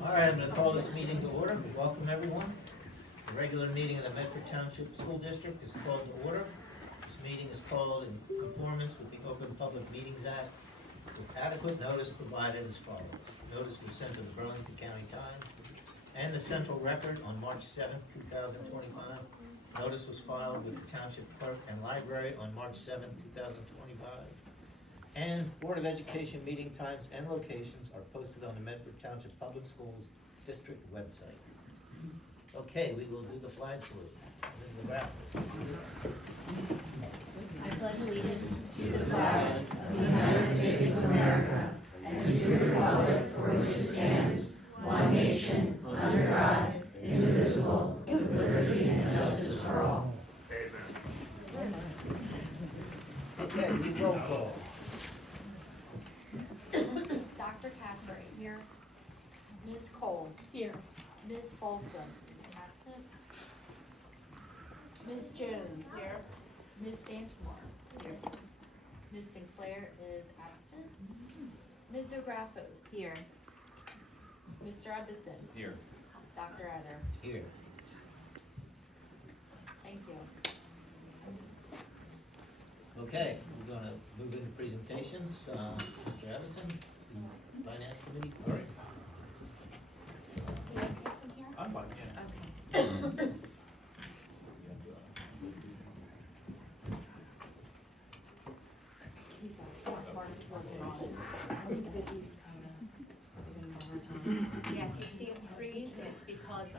All right, I'm going to call this meeting to order. Welcome, everyone. The regular meeting of the Medford Township School District is called to order. This meeting is called in conformance with the Open Public Meetings Act with adequate notice provided as follows. Notice was sent to the Burlington County Times and the Central Record on March 7th, 2025. Notice was filed with the Township Clerk and Library on March 7th, 2025. And Board of Education meeting times and locations are posted on the Medford Township Public Schools District website. Okay, we will do the flag salute. Mrs. Raffles. I pledge allegiance to the flag of the United States of America and to the republic for which it stands, one nation, under God, indivisible, with liberty and justice for all. Okay, we roll call. Dr. Caffrey. Here. Ms. Cole. Here. Ms. Folsom. Absent. Ms. Jones. Here. Ms. Santamar. Here. Ms. Sinclair is absent. Ms. O'Graphos. Here. Mr. Ebbison. Here. Dr. Eder. Here. Thank you. Okay, we're going to move into presentations. Mr. Evison, the Finance Committee. All right. See okay from here? I'm fine, yeah. Okay. He's got Mark's working on it. I think that he's kind of giving him a hard time. Yeah, if you see a freeze, it's because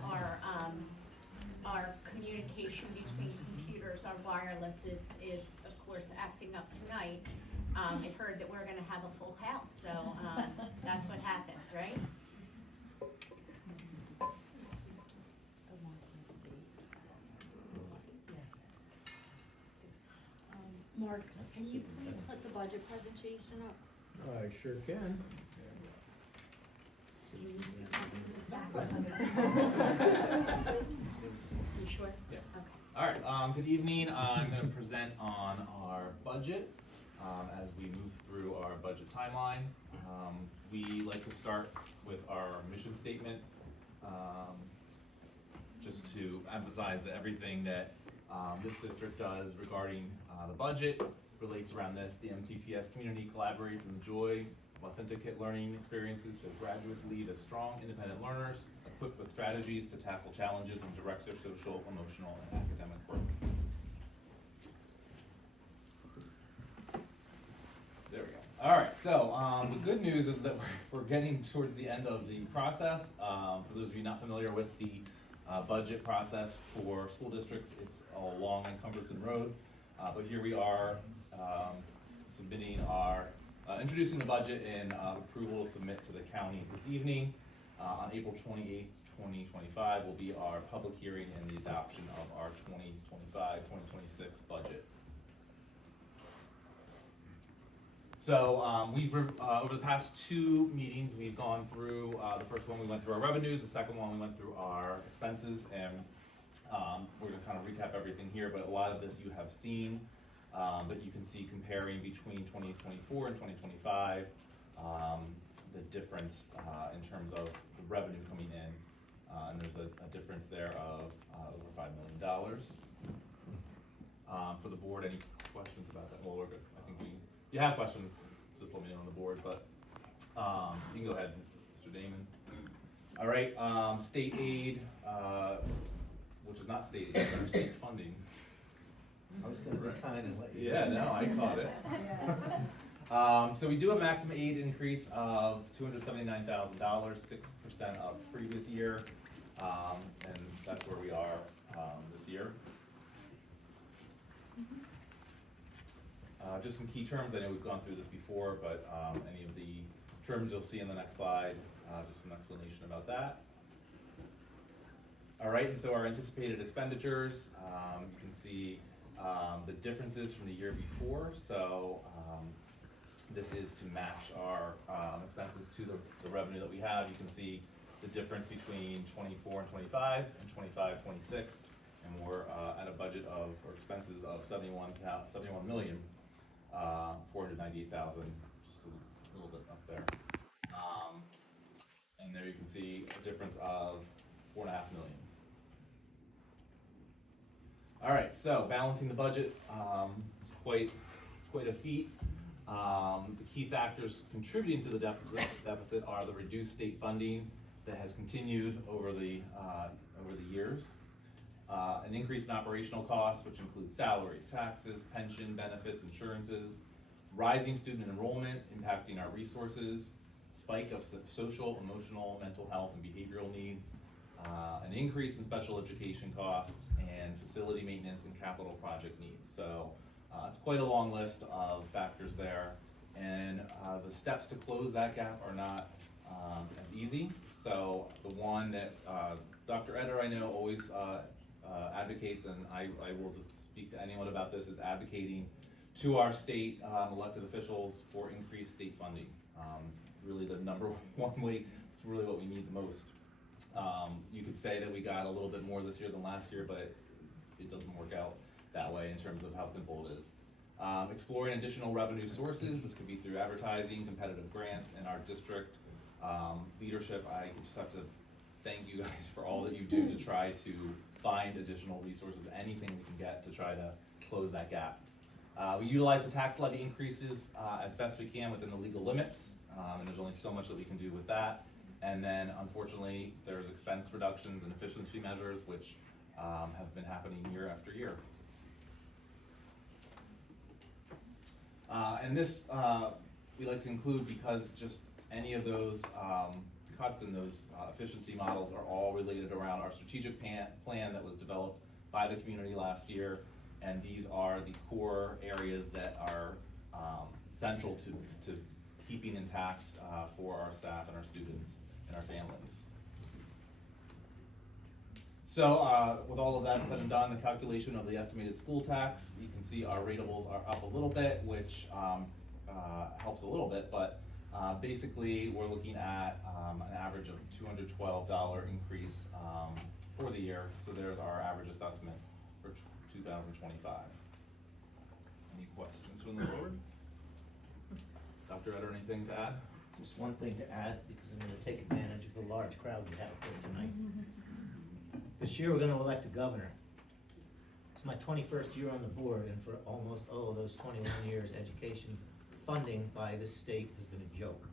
our communication between computers, our wireless is of course acting up tonight. It heard that we're gonna have a full house, so, that's what happens, right? Mark, can you please put the budget presentation up? I sure can. You sure? Yeah. Okay. All right, good evening. I'm going to present on our budget as we move through our budget timeline. We like to start with our mission statement, just to emphasize that everything that this district does regarding the budget relates around this. The MTPS community collaborates in the joy of authentic learning experiences so graduates lead as strong, independent learners, equipped with strategies to tackle challenges and direct their social, emotional, and academic work. There we go. All right, so the good news is that we're getting towards the end of the process. For those of you not familiar with the budget process for school districts, it's a long and cumbersome road, but here we are submitting our, introducing the budget and approval to submit to the county this evening. On April 28th, 2025 will be our public hearing and the adoption of our 2025-2026 budget. So we've, over the past two meetings, we've gone through, the first one we went through our revenues, the second one we went through our expenses, and we're gonna kind of recap everything here, but a lot of this you have seen, but you can see comparing between 2024 and 2025, the difference in terms of the revenue coming in, and there's a difference there of over $5 million. For the board, any questions about that? Well, we're good. I think if you have questions, just let me know on the board, but you can go ahead, Mr. Damon. All right, state aid, which is not state aid, it's state funding. I was going to be kind and let you. Yeah, no, I caught it. So we do a maximum aid increase of $279,000, 6% of previous year, and that's where we are this year. Just some key terms. I know we've gone through this before, but any of the terms you'll see in the next slide, just some explanation about that. All right, and so our anticipated expenditures, you can see the differences from the year before. So this is to match our expenses to the revenue that we have. You can see the difference between 24 and 25 and 25, 26, and we're at a budget of, or expenses of 71,498,000, just a little bit up there. And there you can see a difference of $4.5 million. All right, so balancing the budget is quite a feat. The key factors contributing to the deficit are the reduced state funding that has continued over the years, an increase in operational costs, which include salaries, taxes, pension, benefits, insurances, rising student enrollment impacting our resources, spike of social, emotional, mental health, and behavioral needs, an increase in special education costs, and facility maintenance and capital project needs. So it's quite a long list of factors there, and the steps to close that gap are not as easy. So the one that Dr. Eder, I know, always advocates, and I will just speak to anyone about this, is advocating to our state elected officials for increased state funding. It's really the number one way, it's really what we need the most. You could say that we got a little bit more this year than last year, but it doesn't work out that way in terms of how simple it is. Exploring additional revenue sources. This could be through advertising, competitive grants, and our district leadership. I just have to thank you guys for all that you do to try to find additional resources, anything we can get to try to close that gap. We utilize the tax levy increases as best we can within the legal limits, and there's only so much that we can do with that. And then, unfortunately, there's expense reductions and efficiency measures, which have been happening year after year. And this we like to include because just any of those cuts in those efficiency models are all related around our strategic plan that was developed by the community last year. And these are the core areas that are central to keeping intact for our staff and our students and our families. So with all of that said and done, the calculation of the estimated school tax, you can see our ratables are up a little bit, which helps a little bit, but basically we're looking at an average of $212 increase for the year. So there's our average assessment for 2025. Any questions from the board? Dr. Eder, anything to add? Just one thing to add, because I'm gonna take advantage of the large crowd we have here tonight. This year, we're gonna elect a governor. It's my 21st year on the board, and for almost all of those 21 years, education funding by this state has been a joke.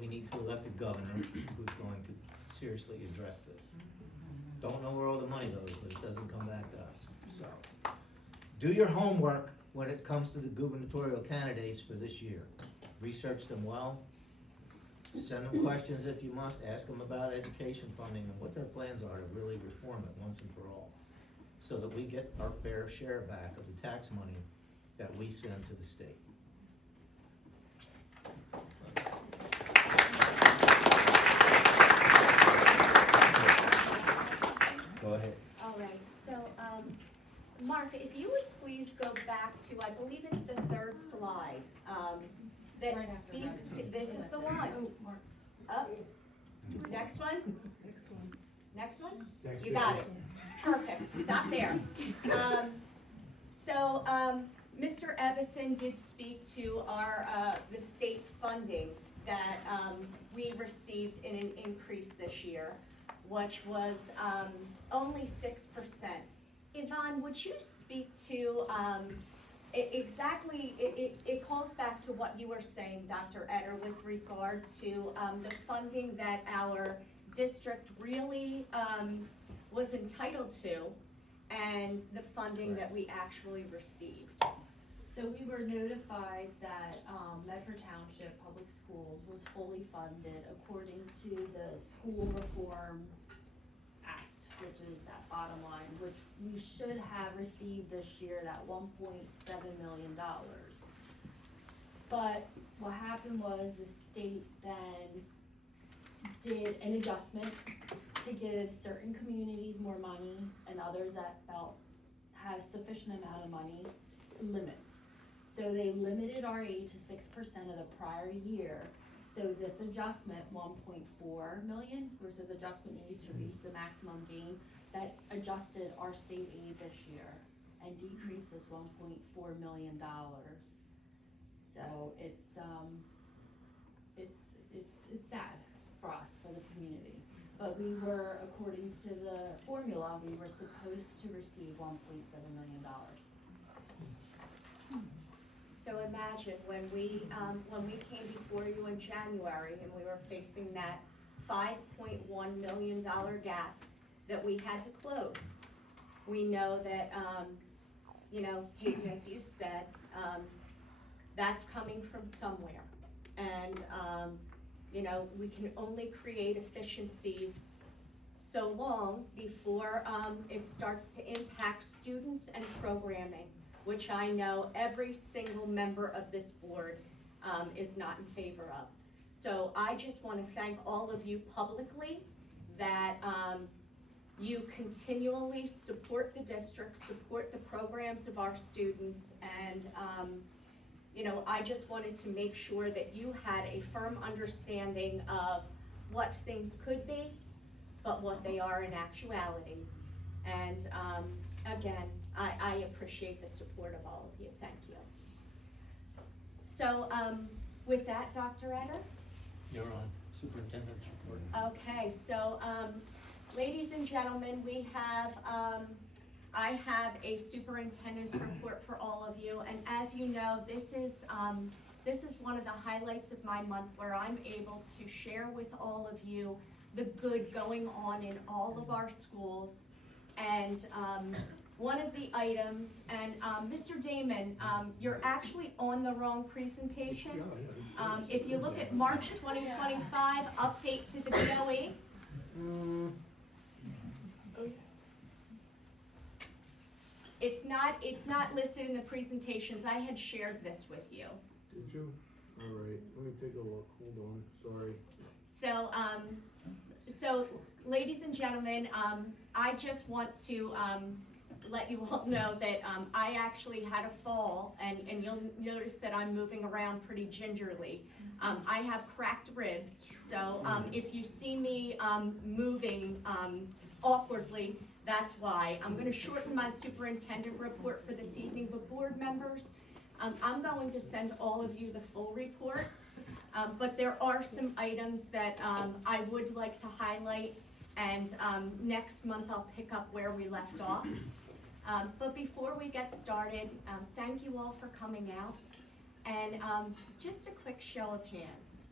We need to elect a governor who's going to seriously address this. Don't know where all the money goes, but it doesn't come back to us. So, do your homework when it comes to the gubernatorial candidates for this year. Research them well. Send them questions if you must. Ask them about education funding and what their plans are to really reform it once and for all, so that we get our fair share back of the tax money that we send to the state. Go ahead. All right, so, Mark, if you would please go back to, I believe it's the third slide, that Right after speaks that. to, this is the one. Oh, Mark. Up, next one, Next one. next one? Next You got page. it, perfect, stop there. Mr. Evison did speak to our, the state funding that, we received in an increase this year, which was, only 6%. Yvonne, would you speak to, it calls back to what you were saying, Dr. Eder, with regard to, the funding that our district really, was entitled to, and the funding that we actually received. So we were notified that Medford Township Public Schools was fully funded according to the School Reform Act, which is that bottom line, which we should have received this year, that $1.7 million. But what happened was the state then did an adjustment to give certain communities more money and others that felt had a sufficient amount of money limits. So they limited our aid to 6% of the prior year. So this adjustment, 1.4 million, where it says adjustment needed to reach the maximum gain, that adjusted our state aid this year and decreased this $1.4 million. So it's sad for for this community. But we were, according to the formula, we were supposed to receive $1.7 million. So imagine when we came before you in January and we were facing that $5.1 million gap that we had to close. We know that, Hayden, as you said, that's coming from somewhere. And, we can only create efficiencies so long before it starts to impact students and programming, which I know every single member of this board is not in favor of. So I just want to thank all of you publicly that you continually support the district, support the programs of our students, and I just wanted to make sure that you had a firm understanding of what things could be, but what they are in actuality. And again, I appreciate the support of all of you. Thank you. So with that, Dr. Etter? You're on superintendent's report. Okay, so ladies and gentlemen, we have, I have a superintendent's report for all of you, and as you know, this is one of the highlights of my month where I'm able to share with all of you the good going on in all of our schools. And one of the items, and Mr. Damon, you're actually on the wrong presentation. If you look at March 2025, update to the BOE. It's not listed in the presentations. I had shared this with you. Did you? All right, let me take a look. Hold on, sorry. So ladies and gentlemen, I just want to let you all know that I actually had a fall, and you'll notice that I'm moving around pretty gingerly. I have cracked ribs, so if you see me moving awkwardly, that's why. I'm going to shorten my superintendent report for this evening, but board members, I'm going to send all of you the full report, but there are some items that I would like to highlight, and next month I'll pick up where we left off. But before we get started, thank you all for coming out, and just a quick show of hands.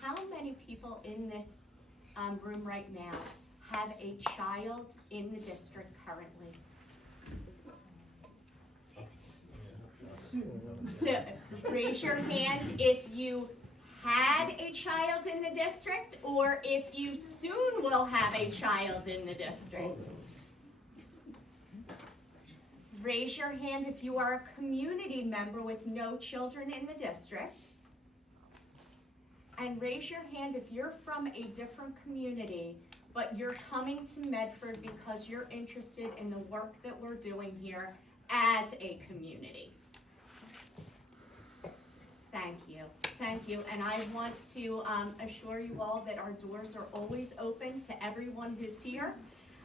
How many people in this room right now have a child in the district currently? So raise your hand if you had a child in the district, or if you soon will have a child in the district. Raise your hand if you are a community member with no children in the district. And raise your hand if you're from a different community, but you're coming to Medford because you're interested in the work that we're doing here as a community. Thank you. Thank you. And I want to assure you all that our doors are always open to everyone who's here.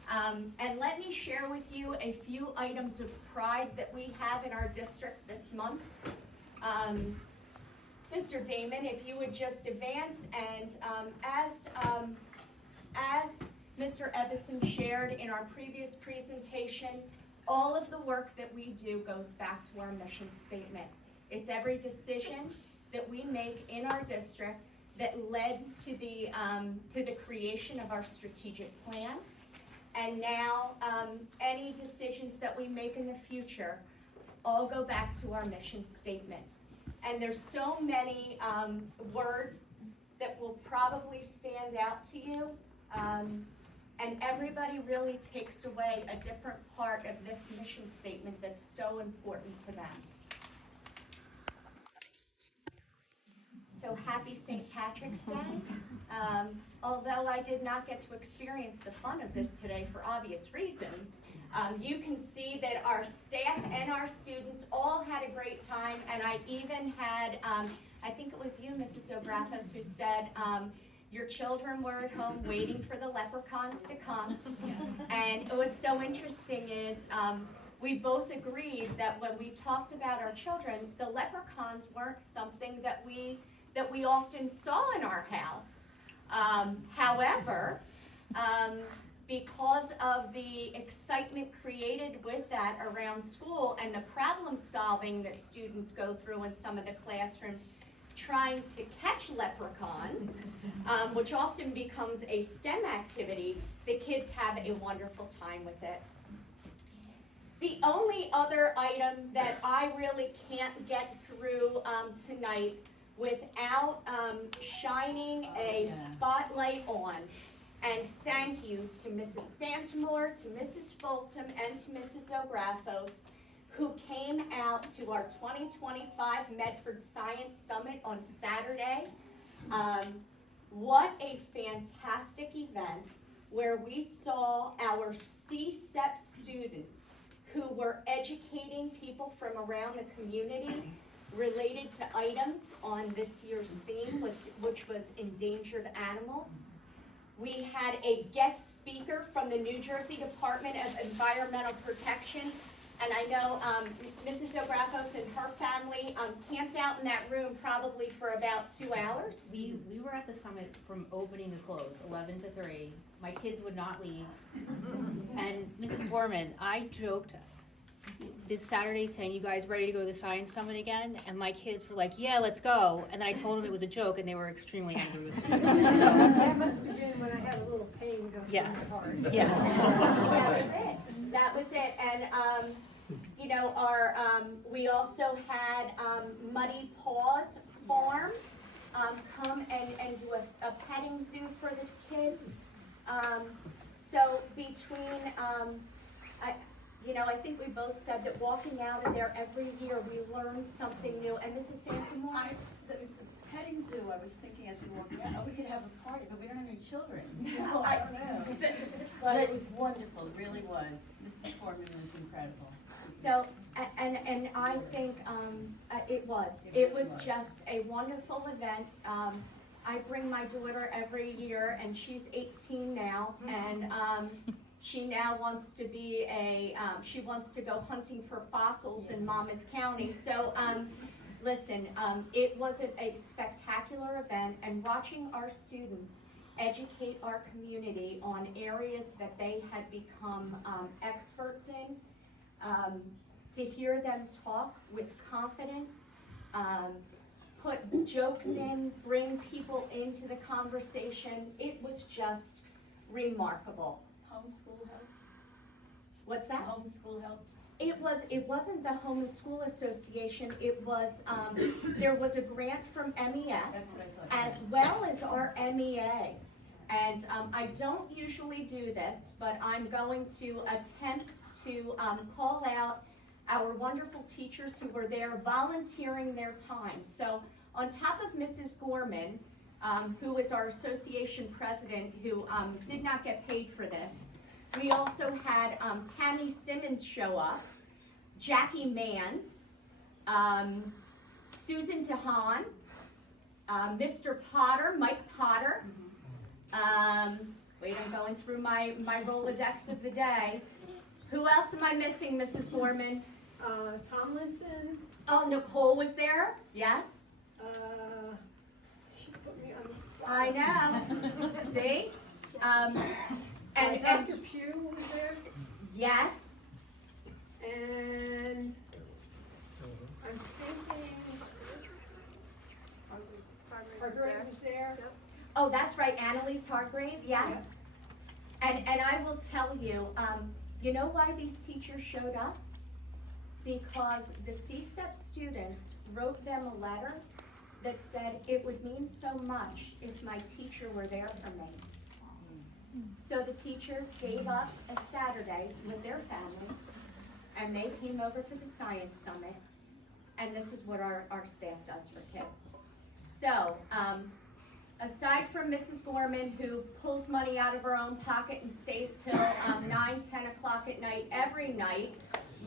And let me share with you a few items of pride that we have in our district this month. Mr. Damon, if you would just advance, and as Mr. Ebbison shared in our previous presentation, all of the work that we do goes back to our mission statement. It's every decision that we make in our district that led to the creation of our strategic plan. And now any decisions that we make in the future all go back to our mission statement. And there's so many words that will probably stand out to you. And everybody really takes away a different part of this mission statement that's so important to them. So happy St. Patrick's Day. Although I did not get to experience the fun of this today for obvious reasons, you can see that our staff and our students all had a great time, and I even had, I think it was you, Mrs. O'Graffis, who said your children were at home waiting for the leprechauns to come. Yes. And what's so interesting is we both agreed that when we talked about our children, the leprechauns weren't something that we often saw in our house. However, because of the excitement created with that around school and the problem solving that students go through in some of the classrooms trying to catch leprechauns, which often becomes a STEM activity, the kids have a wonderful time with it. The only other item that I really can't get through tonight without shining a spotlight on, and thank you to Mrs. Santamore, to Mrs. Folsom, and to Mrs. O'Graphos, who came out to our 2025 Medford Science Summit on Saturday. What a fantastic event where we saw our CSEP students who were educating people from around the community related to items on this year's theme, which was endangered animals. We had a guest speaker from the New Jersey Department of Environmental Protection, and I know Mrs. O'Graphos and her family camped out in that room probably for about 2 hours. We were at the summit from opening to close, 11 to 3. My kids would not leave. And Mrs. Gorman, I joked this Saturday saying, you guys ready to go to the Science Summit again? And my kids were like, yeah, let's go. And then I told them it was a joke, and they were extremely angry with me. That must have been when I had a little pain go through Yes, my heart. yes. That was it. That was it. And you know, we also had Muddy Paws Farm come and do a petting zoo for the kids. So between, I think we both said that walking out of there every year, we learn something new. And Mrs. Santamore? The petting zoo, I was thinking as we walked out, we could have a party, but we don't have any children. So I don't know. But it was wonderful, it really was. Mrs. Foreman was incredible. So, and I think it was just a wonderful event. I bring my daughter every year, and she's 18 now, and she now wants to be she wants to go hunting for fossils in Monmouth County. So, listen, it was a spectacular event, and watching our students educate our community on areas that they had become experts in, to hear them talk with confidence, put jokes in, bring people into the conversation, it was just remarkable. Homeschool helps? What's that? Homeschool helps? It wasn't the Home and School Association, it was, there was a grant from MES, That's what I thought. as well as our MEA. And I don't usually do this, but I'm going to attempt to call out our wonderful teachers who were there volunteering their time. So on top of Mrs. Gorman, who is our association president, who did not get paid for this, we also had Tammy Simmons show up, Jackie Mann, Susan DeHaan, Mr. Potter, Mike Potter. Wait, I'm going through my Rolodex of the day. Who else am I missing, Mrs. Gorman? Tomlinson, Oh, Nicole was there, yes. she put me on the spot. I know. See? And Dr. Pugh was there, yes, and I'm thinking, Hargrave was there. oh, that's right, Annalise Hargrave, yes. Yep. And I will tell you, you know why these teachers showed up? Because the CSEP students wrote them a letter that said it would mean so much if my teacher were there for me. So the teachers gave up a Saturday with their families, and they came over to the Science Summit, and this is what our staff does for kids. So, aside from Mrs. Gorman, who pulls money out of her own pocket and stays till 9, 10 o'clock at night every night,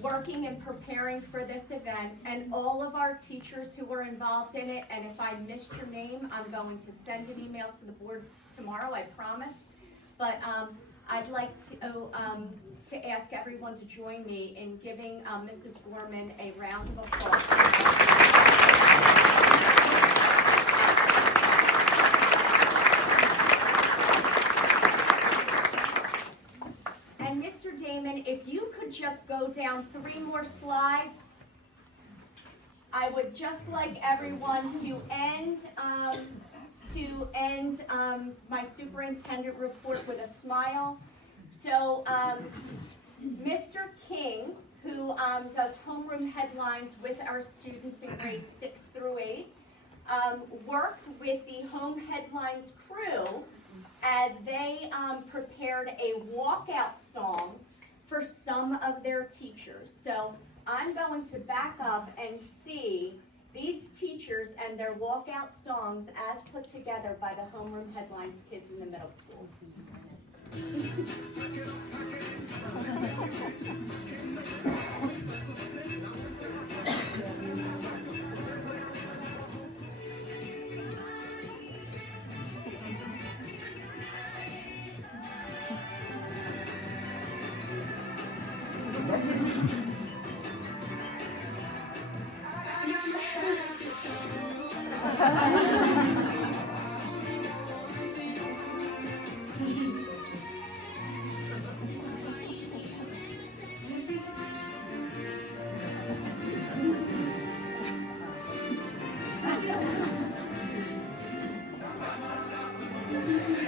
working and preparing for this event, and all of our teachers who were involved in it, and if I missed your name, I'm going to send an email to the board tomorrow, I promise. But I'd like to ask everyone to join me in giving Mrs. Gorman a round of applause. more slides. I would just like everyone to end my superintendent report with a smile. So, Mr. King, who does homeroom headlines with our students in grades 6 through 8, worked with the home headlines crew as they prepared a walkout song for some of their teachers. So I'm going to back up and see these teachers and their walkout songs as put together by the homeroom headlines kids in the middle school.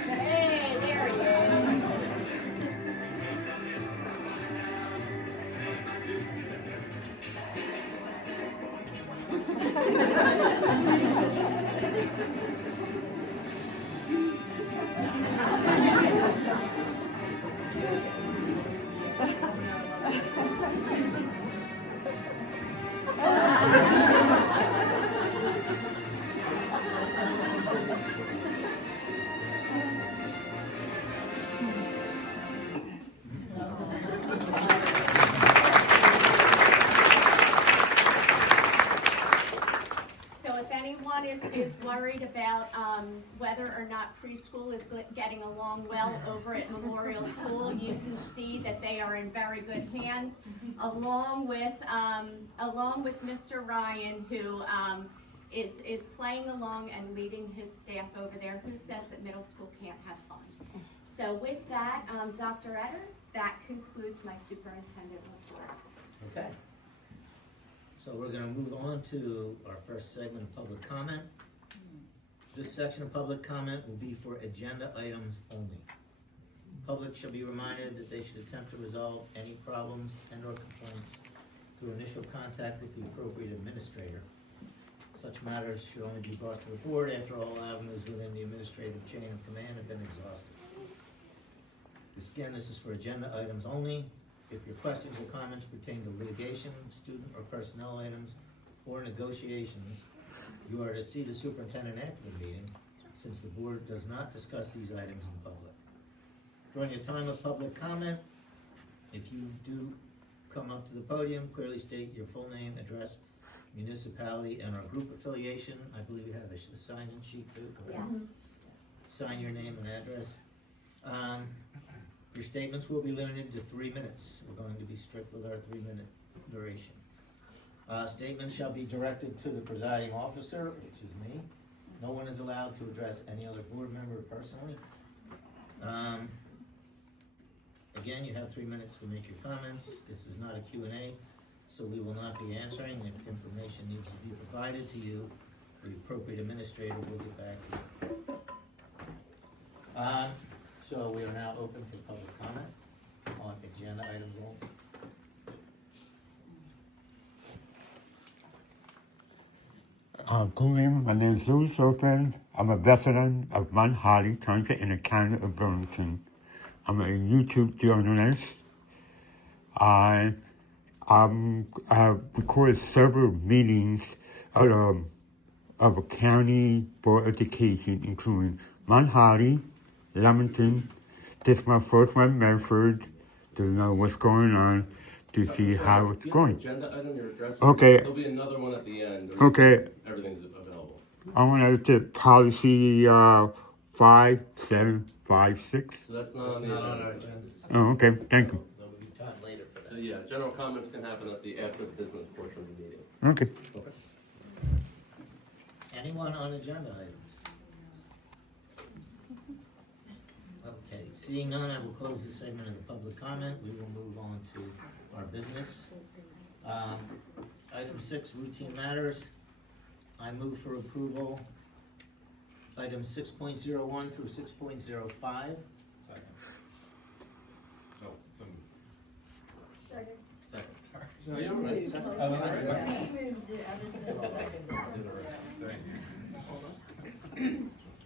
Hey, there he is. So if anyone is worried about whether or not preschool is getting along well over at Memorial School, you can see that they are in very good hands, along with Mr. Ryan, who is playing along and leading his staff over there, who says that middle school can't have fun. So with that, Dr. Etter, that concludes my superintendent report. Okay. So we're gonna move on to our first segment of public comment. This section of public comment will be for agenda items only. Public shall be reminded that they should attempt to resolve any problems and or complaints through initial contact with the appropriate administrator. Such matters should only be brought to the board after all avenues within the administrative chain of command have been exhausted. Again, this is for agenda items only. If your questions or comments pertain to litigation, student or personnel items, or negotiations, you are to see the superintendent after the meeting, since the board does not discuss these items in public. During your time of public comment, if you do come up to the podium, clearly state your full name, address, municipality, and our group affiliation. I believe you have a sign-in sheet too, correct? Yes. Sign your name and address. Your statements will be limited to 3 minutes. We're going to be strict with our 3-minute duration. Statements shall be directed to the presiding officer, which is me. No one is allowed to address any other board member personally. Again, you have 3 minutes to make your comments. This is not a Q&A, so we will not be answering. If information needs to be provided to you, the appropriate administrator will get back to you. So we are now open for public comment on agenda items only. Good evening, my name is Louis Sofen. I'm a resident of Mount Holly, Township in the county of Burlington. I'm a YouTube journalist. I have recorded several meetings of a county board education, including Mount Holly, Leamington. This is my first one, Medford, to know what's going on, to see how it's going. Agenda item you're addressing. Okay. There'll be another one at the end. Okay. Everything's available. I want to policy 5756. So that's not It's on the not on our agenda. agendas. Oh, okay, thank you. There will be time later for So that. yeah, general comments can happen after the business portion of the meeting. Okay. Anyone on agenda items? Okay, seeing none, I will close this segment of the public comment. We will move on to our business. Item 6, routine matters. I move for approval, items 6.01 through 6.05. Second. Oh, some, Second. Second. sorry. No, you're right. Second. Oh, all right.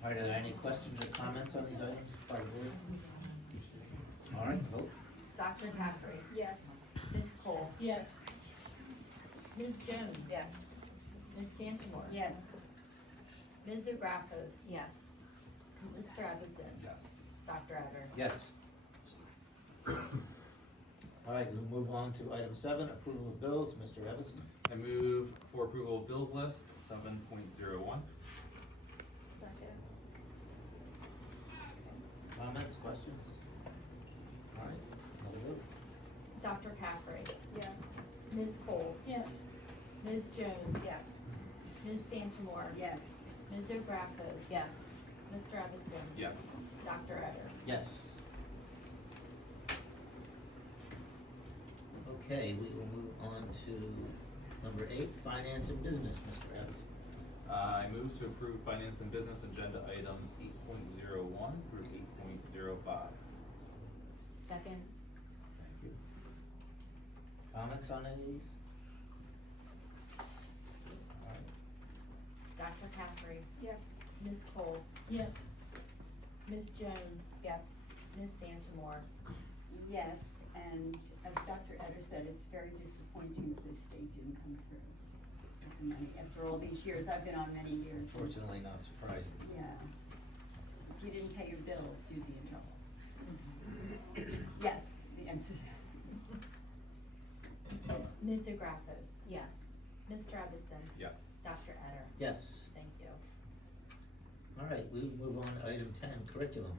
All right, are there any questions or comments on these items by the board? All right, vote. Dr. Caffrey? Yes. Ms. Cole? Yes. Ms. Jones? Yes. Ms. Santamore? Yes. Ms. Zagrafos? Yes. Mr. Evison? Yes. Dr. Etter? Yes. All right, we'll move on to item 7, approval of bills. Mr. Evison. I move for approval of bills list 7.01. Second. Comments, questions? All right, another vote. Dr. Caffrey? Yes. Ms. Cole? Yes. Ms. Jones? Yes. Ms. Santamore? Yes. Ms. Zagrafos? Yes. Mr. Evison? Yes. Dr. Etter? Yes. Okay, we will move on to number 8, finance and business. Mr. Evans. I move to approve finance and business agenda items 8.01 through 8.05. Second. Thank you. Comments on any of these? All right. Dr. Caffrey? Yes. Ms. Cole? Yes. Ms. Jones? Yes. Ms. Santamore? Yes, and as Dr. Etter said, it's very disappointing that the state didn't come through with the money. After all these years, I've been on many years. and- Fortunately, not surprising. Yeah. If you didn't pay your bills, you'd be in trouble. Yes, the answer is Ms. Zagrafos? Yes. Mr. Evison? Yes. Dr. Etter? Yes. Thank you. All right, we will move on to item 10, curriculum.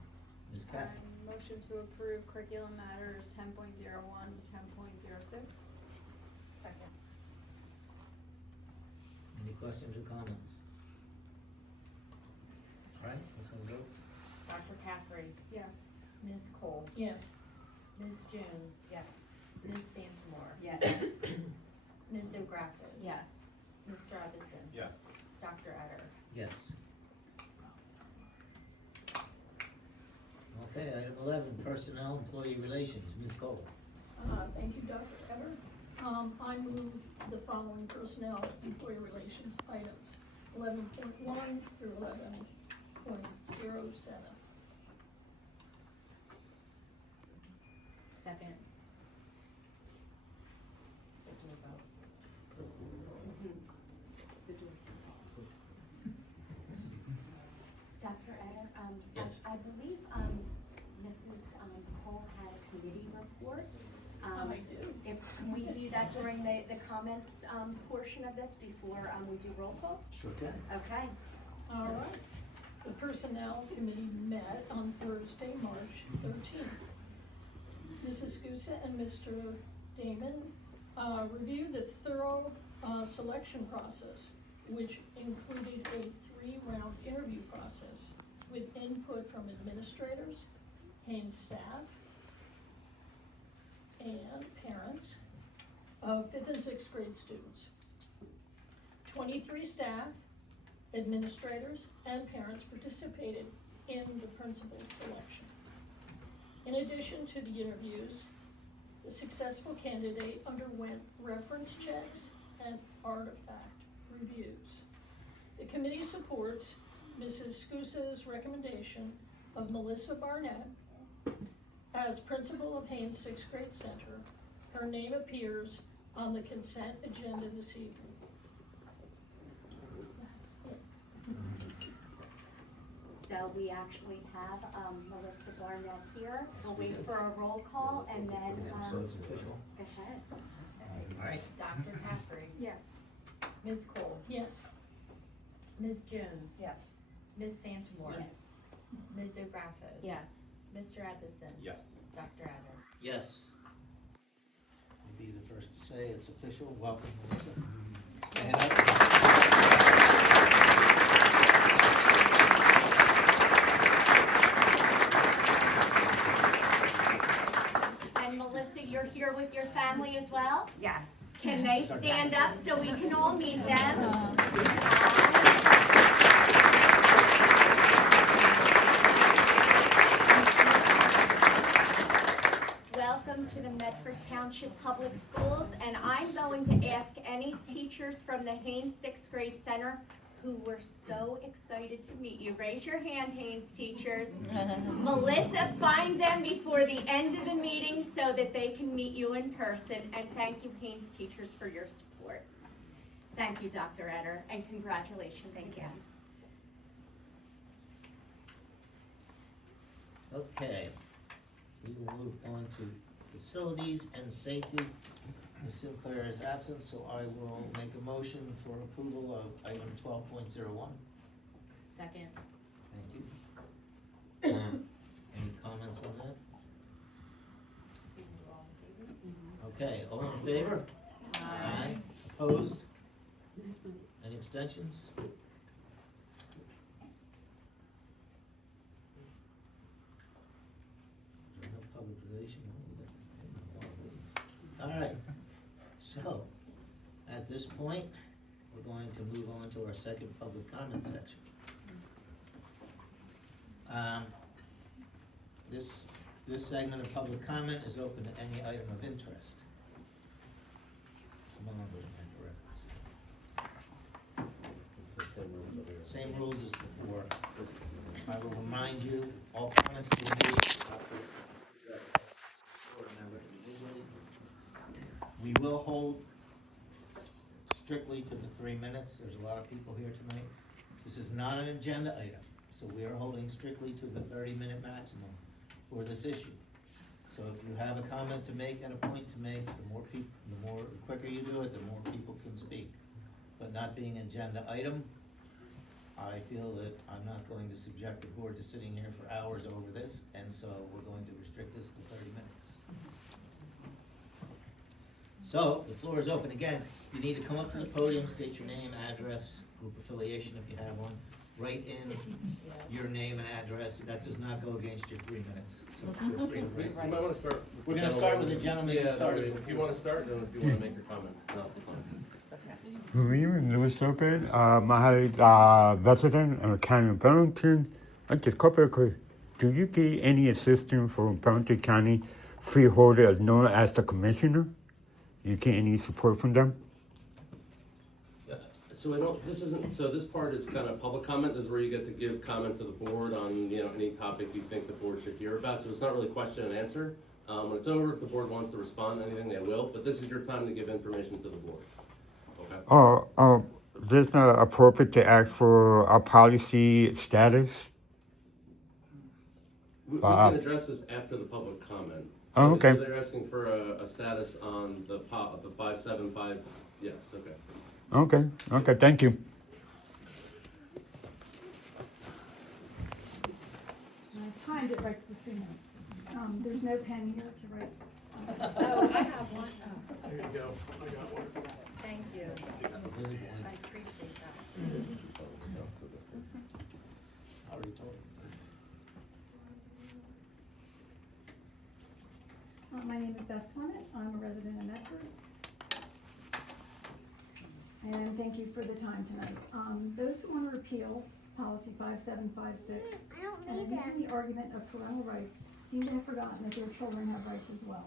Ms. Caffrey. Motion to approve curriculum matters 10.01 to 10.06. Second. Any questions or comments? All right, let's have a vote. Dr. Caffrey? Yes. Ms. Cole? Yes. Ms. Jones? yes. Ms. Santamore? Yes. Ms. Zagrafos? Yes. Mr. Evison? Yes. Dr. Etter? Yes. Okay, item 11, personnel, employee relations. Ms. Cole. Thank you, Dr. Etter. I move the following personnel employee relations items, 11.1 through 11.07. Second. Dr. Etter, Yes. I believe, Mrs. Cole had a committee report. I do. If we do that during the comments, portion of this before, we do roll call? Sure can. Okay. All right. The Personnel Committee met on Thursday, March 13th. Mrs. Gusa and Mr. Damon reviewed the thorough selection process, which included a 3-round interview process with input from administrators, Haynes staff, and parents of 5th and 6th grade students. 23 staff, administrators, and parents participated in the principal's selection. In addition to the interviews, the successful candidate underwent reference checks and artifact reviews. The committee supports Mrs. Scusa's recommendation of Melissa Barnett as principal of Haynes 6th Grade Center. Her name appears on the consent agenda this evening. That's it. So we actually have, Melissa Barnett here. We'll wait for a roll call and then, So it's official. go ahead. All right. Dr. Caffrey? Yes. Ms. Cole? Yes. Ms. Jones? Yes. Ms. Santamore? Yes. Ms. Zagrafos? Yes. Mr. Evison? Yes. Dr. Etter? Yes. I'll be the first to say it's official. Welcome, Melissa. Stand up. And Melissa, you're here with your family as well? Yes. Can they stand up so we can all meet them? Welcome to the Medford Township Public Schools, and I'm going to ask any teachers from the Haynes 6th grade center who were so excited to meet you. Raise your hand, Haynes teachers. Melissa, find them before the end of the meeting so that they can meet you in person. And thank you, Haynes teachers, for your support. Thank you, Dr. Etter, and congratulations again. Okay, we will move on to facilities and safety. Ms. Sinclair is absent, so I will make a motion for approval of item 12.01. Second. Thank you. Any comments on that? Okay, all in favor? Aye. Opposed? Any abstentions? No public relation. All right, so at this point, we're going to move on to our second public comment section. This segment of public comment is open to any item of interest. Among others, same rules as before. I will remind you, all comments to be made. We will hold strictly to the 3 minutes. There's a lot of people here tonight. This is not an agenda item, so we are holding strictly to the 30-minute maximum for this issue. So if you have a comment to make and a point to make, the quicker you do it, the more people can speak. But not being an agenda item, I feel that I'm not going to subject the board to sitting here for hours over this, and so we're going to restrict this to 30 minutes. So, the floor is open again. You need to come up to the podium, state your name, address, group affiliation if you have one. Write in your name and address. That does not go against your 3 minutes. So feel free to You write. might wanna start. We're gonna start with the gentleman who Yeah, started if you wanna start, then if you wanna make your comments, no, fine. Good evening, Louis Lopez. My resident of County of Burlington. I just couple of quick. Do you get any assistance from Burlington County freeholder known as the commissioner? You get any support from them? So this part is kind of public comment. This is where you get to give comment to the board on, any topic you think the board should hear about. So it's not really question and answer. When it's over, if the board wants to respond to anything, they will, but this is your time to give information to the board. Okay? This is not appropriate to ask for a policy status? We can address this after the public comment. So okay. They're asking for a status on the 575, yes, okay. Okay, thank you. I timed it right to the 3 minutes. There's no pen here to write. Oh, I have one. There you go, I got one. Thank you. I appreciate that. I already told you. My name is Beth Clement. I'm a resident of Medford. And thank you for the time tonight. Those who want to repeal policy 5756 and using the argument of parental rights seem to have forgotten that their children have rights as well.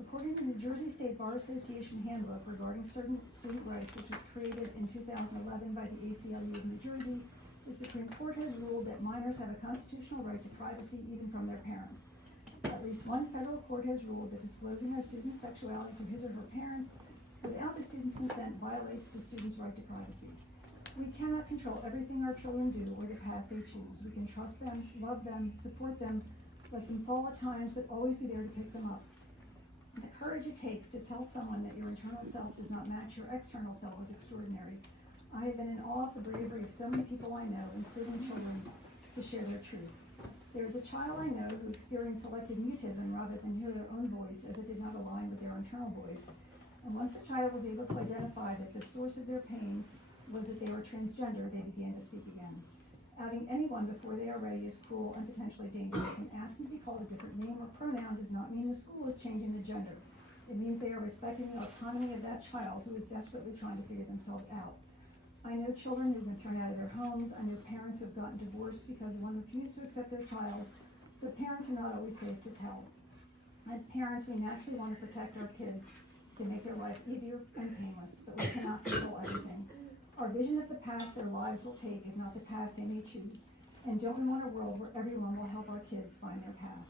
According to the New Jersey State Bar Association handbook regarding certain student rights, which was created in 2011 by the ACLU of New Jersey, the Supreme Court has ruled that minors have a constitutional right to privacy even from their parents. At least one federal court has ruled that disclosing a student's sexuality to his or her parents without the student's consent violates the student's right to privacy. We cannot control everything our children do or the path they choose. We can trust them, love them, support them, let them fall at times, but always be there to pick them up. The courage it takes to tell someone that your internal self does not match your external self is extraordinary. I have been in awe of the bravery of so many people I know, including children, to share their truth. There is a child I know who experienced selective mutism rather than hear their own voice, as it did not align with their internal voice. And once a child was able to identify that the source of their pain was that they were transgender, they began to speak again. Outing anyone before they are ready is cruel and potentially dangerous, and asking to be called a different name or pronoun does not mean the school is changing the gender. It means they are respecting the autonomy of that child who is desperately trying to figure themselves out. I know children who've been thrown out of their homes. I know parents who've gotten divorced because one refused to accept their child, so parents are not always safe to tell. As parents, we naturally want to protect our kids to make their lives easier and painless, but we cannot control everything. Our vision of the path their lives will take is not the path they may choose, and don't we want a world where everyone will help our kids find their path?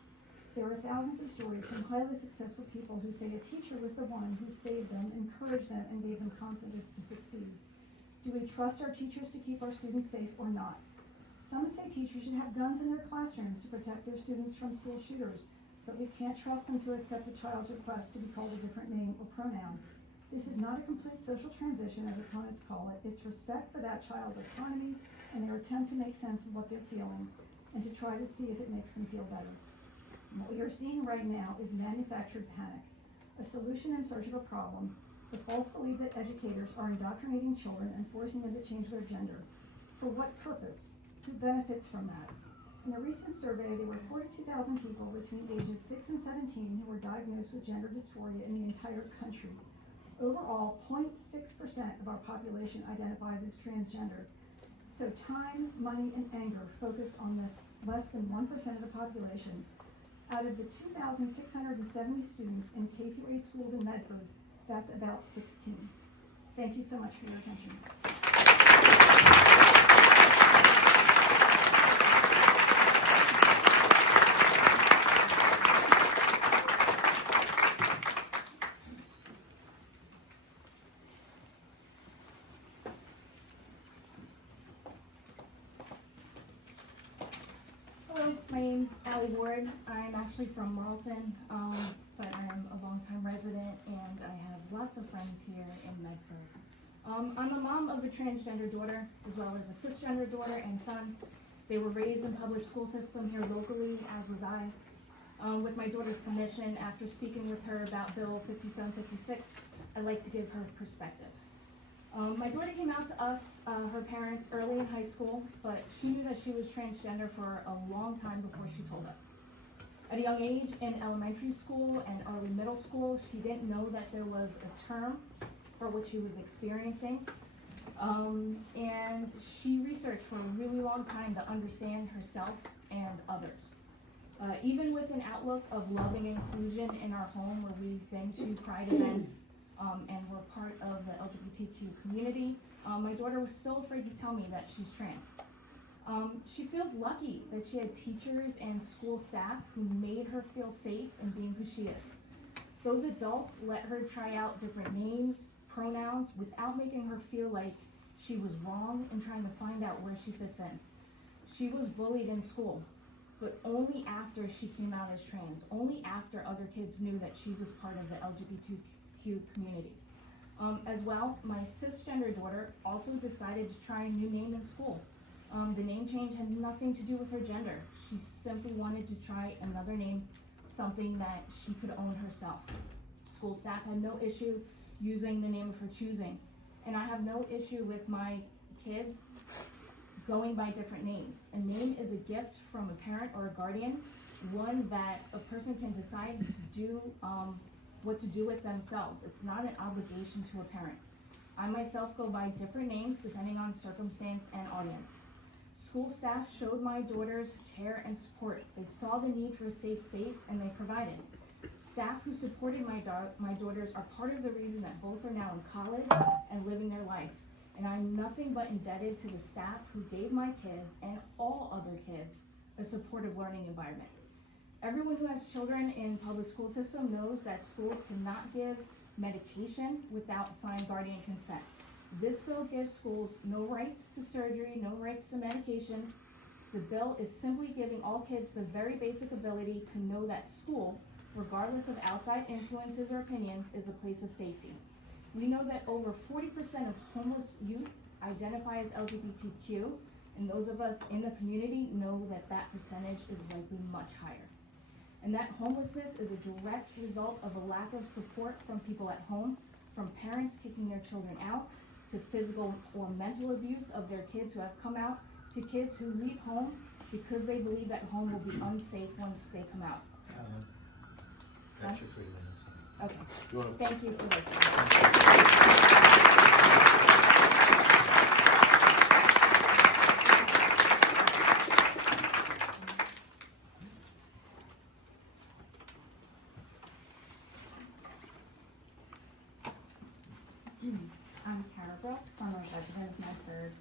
There are thousands of stories from highly successful people who say a teacher was the one who saved them, encouraged them, and gave them confidence to succeed. Do we trust our teachers to keep our students safe or not? Some say teachers should have guns in their classrooms to protect their students from school shooters, but we can't trust them to accept a child's request to be called a different name or pronoun. This is not a complete social transition, as opponents call it. It's respect for that child's autonomy and their attempt to make sense of what they're feeling and to try to see if it makes them feel better. What we are seeing right now is manufactured panic, a solution in search of a problem, the false belief that educators are indoctrinating children and forcing them to change their gender. For what purpose? Who benefits from that? In a recent survey, there were 42,000 people between ages 6 and 17 who were diagnosed with gender dysphoria in the entire country. Overall, 0.6% of our population identifies as transgender. So time, money, and anger focused on this less than 1% of the population. Out of the 2,670 students in K-8 schools in Medford, that's about 16. Thank you so much for your attention. Hello, my name's Allie Ward. I'm actually from Marlton, but I'm a longtime resident and I have lots of friends here in Medford. I'm a mom of a transgender daughter as well as a cisgender daughter and son. They were raised in public school system here locally, as was I. With my daughter's permission, after speaking with her about Bill 5756, I'd like to give her perspective. My daughter came out to us, her parents, early in high school, but she knew that she was transgender for a long time before she told us. At a young age, in elementary school and early middle school, she didn't know that there was a term for what she was experiencing. And she researched for a really long time to understand herself and others. Even with an outlook of loving inclusion in our home, where we've been to pride events, and we're part of the LGBTQ community, my daughter was still afraid to tell me that she's trans. She feels lucky that she had teachers and school staff who made her feel safe in being who she is. Those adults let her try out different names, pronouns, without making her feel like she was wrong and trying to find out where she fits in. She was bullied in school, but only after she came out as trans, only after other kids knew that she was part of the LGBTQ community. As well, my cisgender daughter also decided to try a new name in school. The name change had nothing to do with her gender. She simply wanted to try another name, something that she could own herself. School staff had no issue using the name of her choosing, and I have no issue with my kids going by different names. A name is a gift from a parent or a guardian, one that a person can decide to do what to do with themselves. It's not an obligation to a parent. I myself go by different names depending on circumstance and audience. School staff showed my daughters care and support. They saw the need for a safe space and they provided. Staff who supported my daughters are part of the reason that both are now in college and living their life. And I'm nothing but indebted to the staff who gave my kids and all other kids a supportive learning environment. Everyone who has children in public school system knows that schools cannot give medication without signed guardian consent. This bill gives schools no rights to surgery, no rights to medication. The bill is simply giving all kids the very basic ability to know that school, regardless of outside influences or opinions, is a place of safety. We know that over 40% of homeless youth identify as LGBTQ, and those of us in the community know that that percentage is likely much higher. And that homelessness is a direct result of a lack of support from people at home, from parents kicking their children out, to physical or mental abuse of their kids who have come out, to kids who leave home because they believe that home will be unsafe once they come out. That's your 3 minutes. Okay, You wanna- thank you for listening. I'm Kara Brooks, I'm a resident of Medford.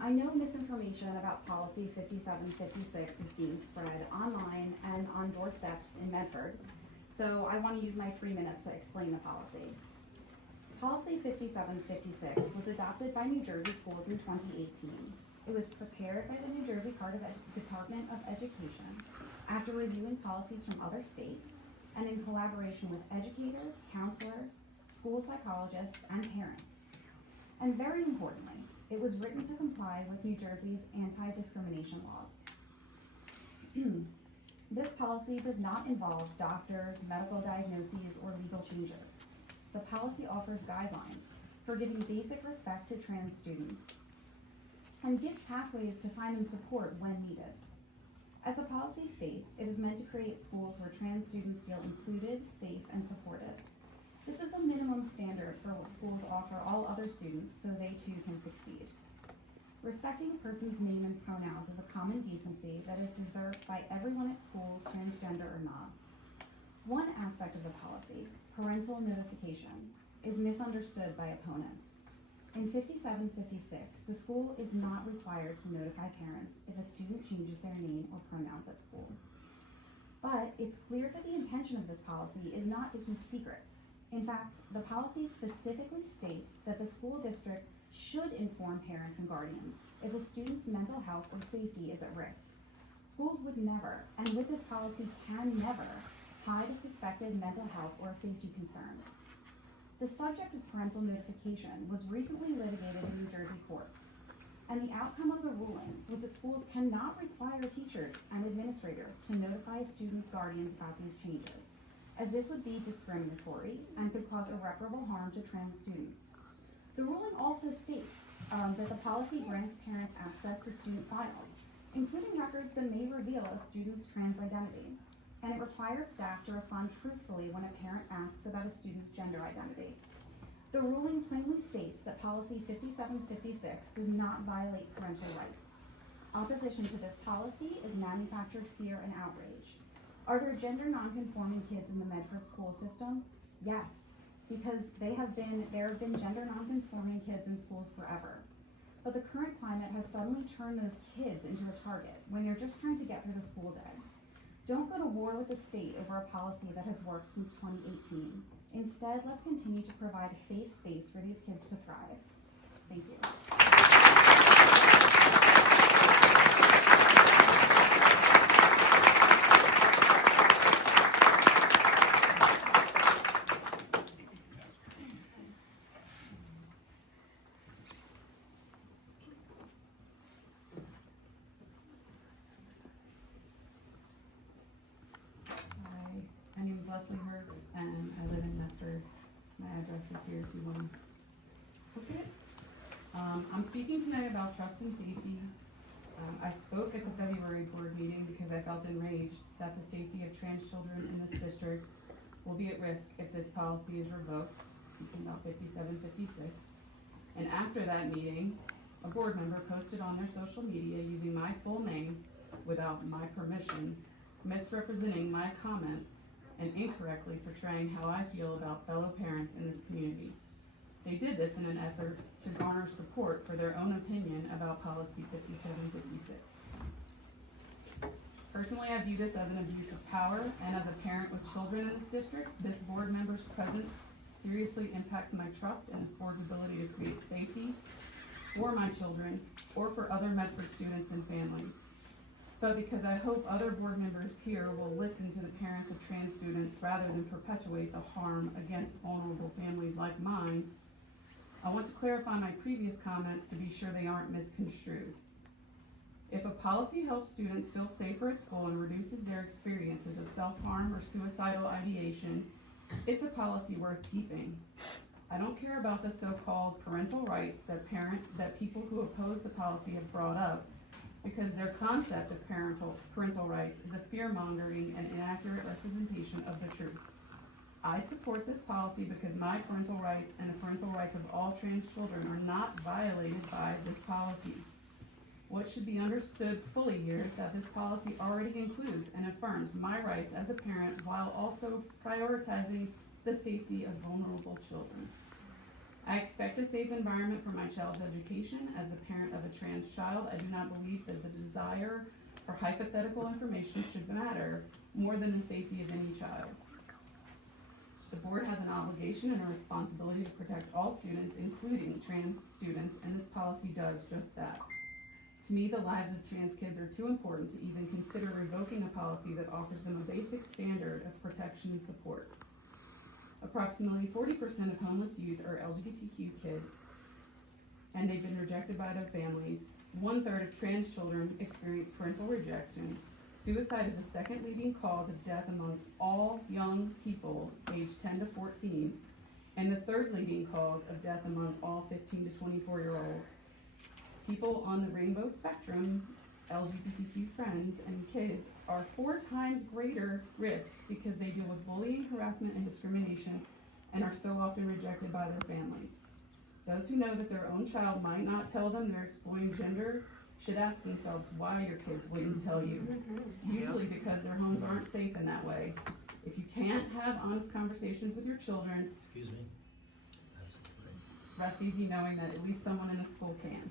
I know misinformation about policy 5756 is being spread online and on doorsteps in Medford, so I want to use my 3 minutes to explain the policy. Policy 5756 was adopted by New Jersey schools in 2018. It was prepared by the New Jersey Department of Education after reviewing policies from other states and in collaboration with educators, counselors, school psychologists, and parents. And very importantly, it was written to comply with New Jersey's anti-discrimination laws. This policy does not involve doctors, medical diagnoses, or legal changes. The policy offers guidelines for giving basic respect to trans students and gives pathways to find them support when needed. As the policy states, it is meant to create schools where trans students feel included, safe, and supported. This is the minimum standard for what schools offer all other students so they too can succeed. Respecting a person's name and pronouns is a common decency that is deserved by everyone at school, transgender or not. One aspect of the policy, parental notification, is misunderstood by opponents. In 5756, the school is not required to notify parents if a student changes their name or pronouns at school. But it's clear that the intention of this policy is not to keep secrets. In fact, the policy specifically states that the school district should inform parents and guardians if a student's mental health or safety is at risk. Schools would never, and with this policy can never, hide a suspected mental health or safety concern. The subject of parental notification was recently litigated in New Jersey courts, and the outcome of the ruling was that schools cannot require teachers and administrators to notify students' guardians about these changes, as this would be discriminatory and could cause irreparable harm to trans students. The ruling also states that the policy grants parents access to student files, including records that may reveal a student's trans identity, and it requires staff to respond truthfully when a parent asks about a student's gender identity. The ruling plainly states that policy 5756 does not violate parental rights. Opposition to this policy is manufactured fear and outrage. Are there gender nonconforming kids in the Medford school system? Yes, because there have been gender nonconforming kids in schools forever. But the current climate has suddenly turned those kids into a target when they're just trying to get through the school day. Don't go to war with the state over a policy that has worked since 2018. Instead, let's continue to provide a safe space for these kids to thrive. Thank you. My name is Leslie Hurt, and I live in Medford. My address is here if you want to look at it. I'm speaking tonight about trust and safety. I spoke at the February board meeting because I felt enraged that the safety of trans children in this district will be at risk if this policy is revoked, speaking about 5756. And after that meeting, a board member posted on their social media using my full name without my permission, misrepresenting my comments and incorrectly portraying how I feel about fellow parents in this community. They did this in an effort to garner support for their own opinion about policy 5756. Personally, I view this as an abuse of power, and as a parent with children in this district, this board member's presence seriously impacts my trust in this board's ability to create safety for my children or for other Medford students and families. But because I hope other board members here will listen to the parents of trans students rather than perpetuate the harm against vulnerable families like mine, I want to clarify my previous comments to be sure they aren't misconstrued. If a policy helps students feel safer at school and reduces their experiences of self-harm or suicidal ideation, it's a policy worth keeping. I don't care about the so-called parental rights that people who oppose the policy have brought up, because their concept of parental rights is a fear-mongering and inaccurate representation of the truth. I support this policy because my parental rights and the parental rights of all trans children are not violated by this policy. What should be understood fully here is that this policy already includes and affirms my rights as a parent while also prioritizing the safety of vulnerable children. I expect a safe environment for my child's education. As the parent of a trans child, I do not believe that the desire for hypothetical information should matter more than the safety of any child. The board has an obligation and a responsibility to protect all students, including trans students, and this policy does just that. To me, the lives of trans kids are too important to even consider revoking a policy that offers them a basic standard of protection and support. Approximately 40% of homeless youth are LGBTQ kids, and they've been rejected by their families. 1/3 of trans children experience parental rejection. Suicide is the second leading cause of death among all young people aged 10 to 14, and the third leading cause of death among all 15 to 24-year-olds. People on the rainbow spectrum, LGBTQ friends, and kids are 4 times greater risk because they deal with bullying, harassment, and discrimination and are so often rejected by their families. Those who know that their own child might not tell them they're exploring gender should ask themselves why your kids wouldn't tell you. Usually because their homes aren't safe in that way. If you can't have honest conversations with your children, Excuse me. rest easy knowing that at least someone in the school can.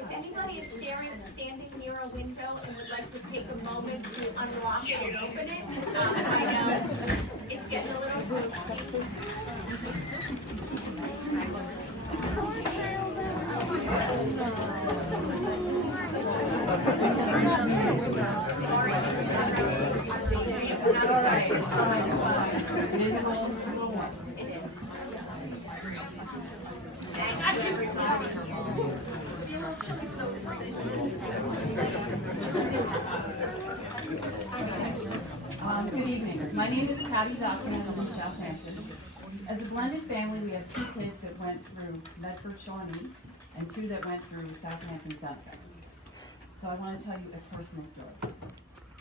If anybody is standing near a window and would like to take a moment to unlock it and open it, I know it's getting a little risky. Good evening. My name is Patty Dockman. I live in Southampton. As a blended family, we have 2 kids that went through Medford, Shawnee, and 2 that went through Southampton Central. So I want to tell you a personal story.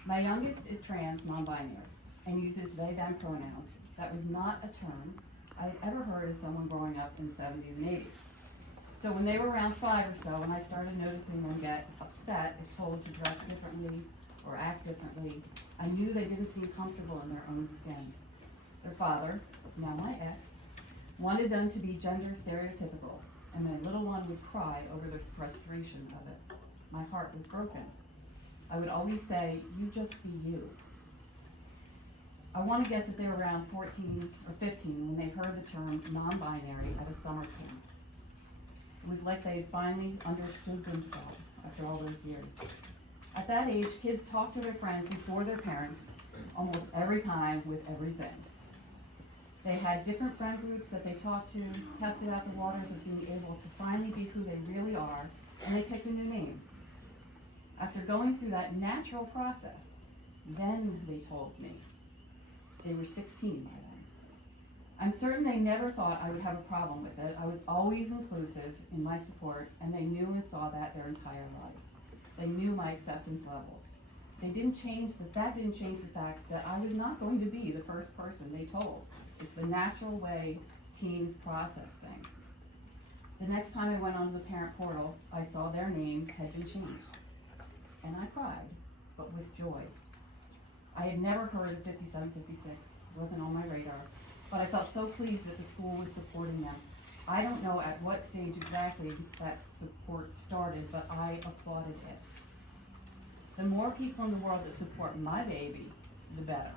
My youngest is trans, non-binary, and uses they, them pronouns. That was not a term I'd ever heard of someone growing up in the 70s and 80s. So when they were around 5 or so, and I started noticing them get upset if told to dress differently or act differently, I knew they didn't seem comfortable in their own skin. Their father, now my ex, wanted them to be gender stereotypical, and my little one would cry over the frustration of it. My heart was broken. I would always say, you just be you. I want to guess that they were around 14 or 15 when they heard the term non-binary at a summer camp. It was like they had finally understood themselves after all those years. At that age, kids talk to their friends before their parents almost every time with everything. They had different friend groups that they talked to, tested out the waters of being able to finally be who they really are, and they picked a new name. After going through that natural process, then they told me. They were 16 by then. I'm certain they never thought I would have a problem with it. I was always inclusive in my support, and they knew and saw that their entire lives. They knew my acceptance levels. That didn't change the fact that I was not going to be the first person they told. It's the natural way teens process things. The next time I went onto the parent portal, I saw their name had been changed. And I cried, but with joy. I had never heard of 5756, wasn't on my radar, but I felt so pleased that the school was supporting them. I don't know at what stage exactly that support started, but I applauded it. The more people in the world that support my baby, the better.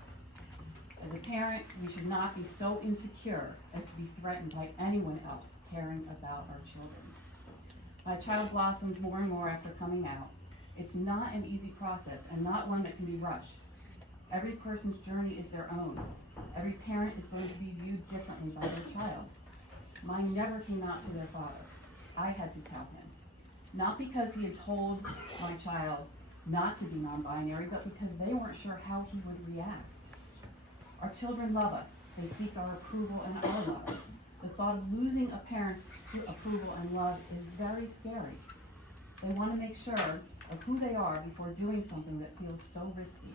As a parent, we should not be so insecure as to be threatened by anyone else caring about our children. My child blossomed more and more after coming out. It's not an easy process and not one that can be rushed. Every person's journey is their own. Every parent is going to be viewed differently by their child. Mine never came out to their father. I had to tell him. Not because he had told my child not to be non-binary, but because they weren't sure how he would react. Our children love us. They seek our approval and our love. The thought of losing a parent's approval and love is very scary. They want to make sure of who they are before doing something that feels so risky.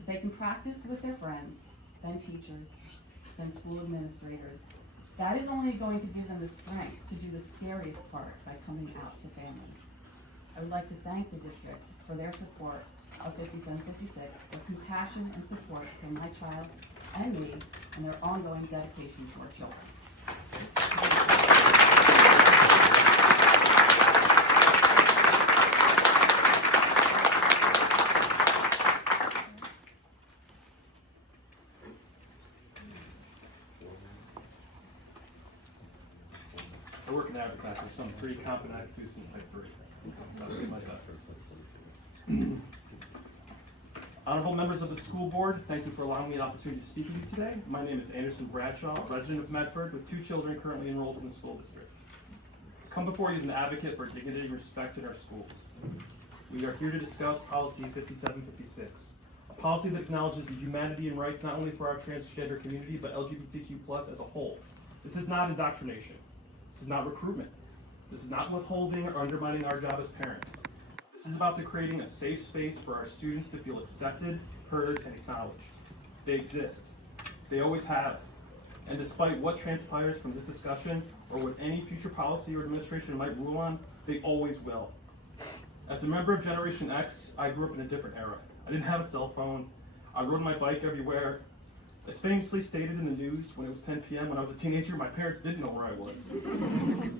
If they can practice with their friends, then teachers, then school administrators, that is only going to give them the strength to do the scariest part by coming out to family. I would like to thank the district for their support of 5756, their compassion and support for my child and me, and their ongoing dedication to our children. I work in advertising, so I'm pretty confident I can do some type 3. So I'll do my best. Honorable members of the school board, thank you for allowing me an opportunity to speak with you today. My name is Anderson Bradshaw, a resident of Medford with 2 children currently enrolled in the school district. Come before you as an advocate for dignity and respect in our schools. We are here to discuss policy 5756, a policy that acknowledges the humanity and rights not only for our transgender community, but LGBTQ+ as a whole. This is not indoctrination. This is not recruitment. This is not withholding or undermining our job as parents. This is about creating a safe space for our students to feel accepted, heard, and acknowledged. They exist. They always have. And despite what transpires from this discussion, or what any future policy or administration might rule on, they always will. As a member of Generation X, I grew up in a different era. I didn't have a cell phone. I rode my bike everywhere. As famously stated in the news when it was 10 p.m. when I was a teenager, my parents didn't know where I was.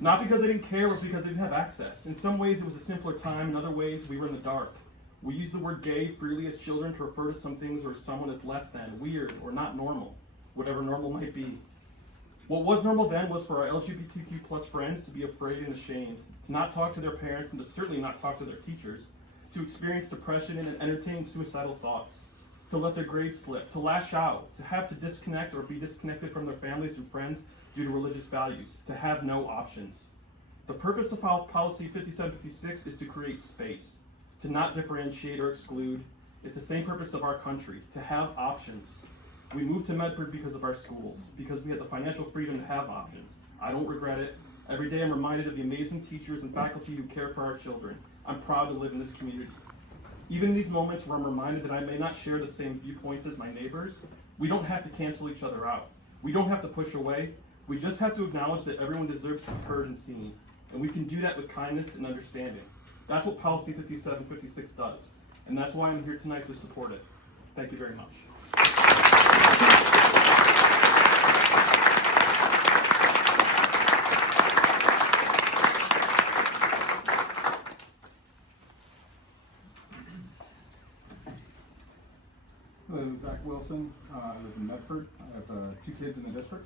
Not because they didn't care, but because they didn't have access. In some ways, it was a simpler time. In other ways, we were in the dark. We used the word gay freely as children to refer to some things or someone as less than, weird, or not normal, whatever normal might be. What was normal then was for our LGBTQ+ friends to be afraid and ashamed, to not talk to their parents and to certainly not talk to their teachers, to experience depression and entertain suicidal thoughts, to let their grades slip, to lash out, to have to disconnect or be disconnected from their families and friends due to religious values, to have no options. The purpose of policy 5756 is to create space, to not differentiate or exclude. It's the same purpose of our country, to have options. We moved to Medford because of our schools, because we had the financial freedom to have options. I don't regret it. Every day I'm reminded of the amazing teachers and faculty who care for our children. I'm proud to live in this community. Even in these moments where I'm reminded that I may not share the same viewpoints as my neighbors, we don't have to cancel each other out. We don't have to push away. We just have to acknowledge that everyone deserves to be heard and seen. And we can do that with kindness and understanding. That's what policy 5756 does. And that's why I'm here tonight to support it. Thank you very much. Hello, Zach Wilson. I live in Medford. I have 2 kids in the district.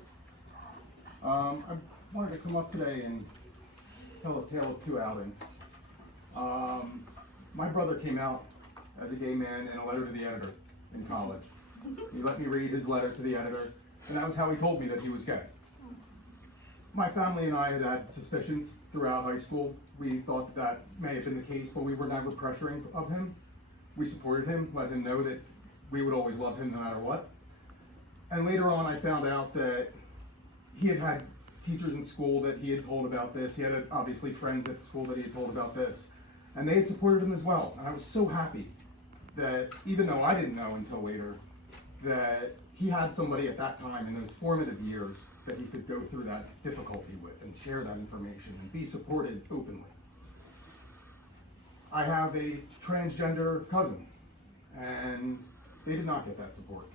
I wanted to come up today and tell a tale of 2 outings. My brother came out as a gay man in a letter to the editor in college. He let me read his letter to the editor, and that was how he told me that he was gay. My family and I had had suspicions throughout high school. We thought that may have been the case, but we were never pressuring of him. We supported him, let him know that we would always love him no matter what. And later on, I found out that he had had teachers in school that he had told about this. He had obviously friends at school that he had told about this. And they had supported him as well. And I was so happy that, even though I didn't know until later, that he had somebody at that time in those formative years that he could go through that difficulty with and share that information and be supported openly. I have a transgender cousin, and they did not get that support.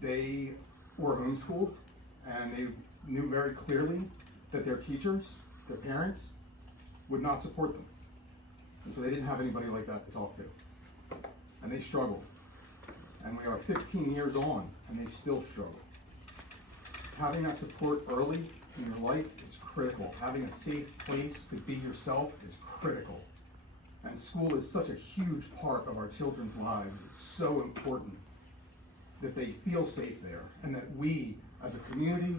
They were homeschooled, and they knew very clearly that their teachers, their parents, would not support them. And so they didn't have anybody like that to talk to. And they struggled. And we are 15 years on, and they still struggle. Having that support early in your life is critical. Having a safe place to be yourself is critical. And school is such a huge part of our children's lives. It's so important that they feel safe there, and that we, as a community,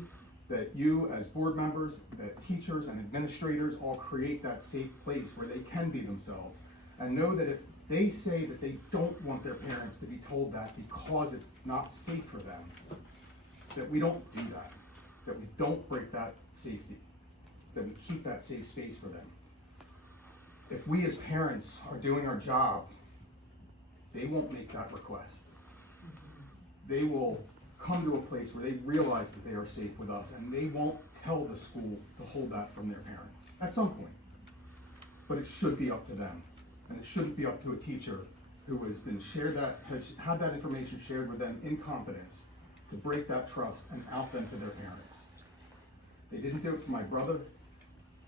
that you as board members, that teachers and administrators all create that safe place where they can be themselves. And know that if they say that they don't want their parents to be told that because it's not safe for them, that we don't do that we don't break that safety, that we keep that safe space for them. If we as parents are doing our job, they won't make that request. They will come to a place where they realize that they are safe with us, and they won't tell the school to hold that from their parents at some point. But it should be up to them, and it shouldn't be up to a teacher who has has had that information shared with them in confidence to break that trust and out them to their parents. They didn't do it for my brother,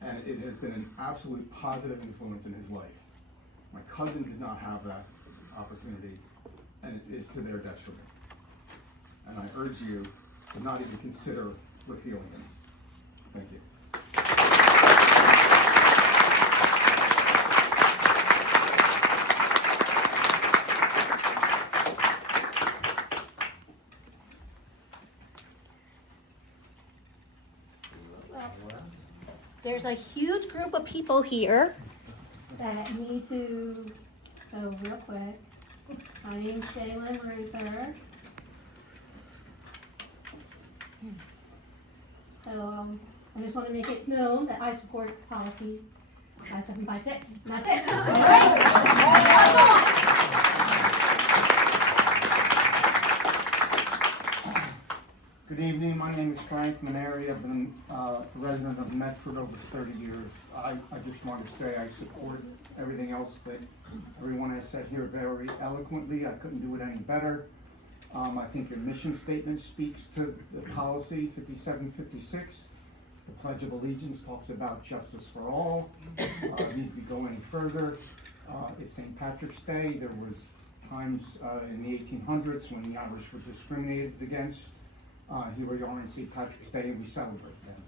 and it has been an absolute positive influence in his life. My cousin did not have that opportunity, and it is to their detriment. And I urge you to not even consider repealing this. Thank you. There's a huge group of people here. That need to, so real quick, my name's Jalen Ruther. So I just want to make it known that I support policy 5756. That's it. All right. Good evening. My name is Frank Maneri. I've been a resident of Medford over 30 years. I just want to say I support everything else that everyone has said here very eloquently. I couldn't do it any better. I think your mission statement speaks to the policy 5756. The Pledge of Allegiance talks about justice for all. Need to go any further. It's St. Patrick's Day. There was times in the 1800s when the Irish were discriminated against. Here we are on St. Patrick's Day and we celebrate them.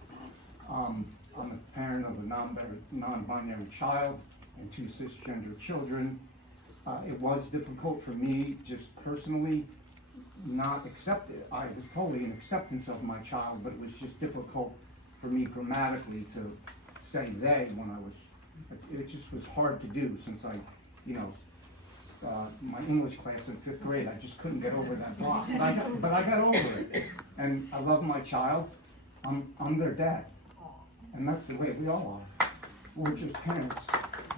I'm a parent of a non-binary child and 2 cisgender children. It was difficult for me just personally not accept it. I was totally in acceptance of my child, but it was just difficult for me grammatically to say they when I was, it just was hard to do since I, my English class in 5th grade, I just couldn't get over that block. But I got over it. And I love my child. I'm their dad. And that's the way we all are. We're just parents.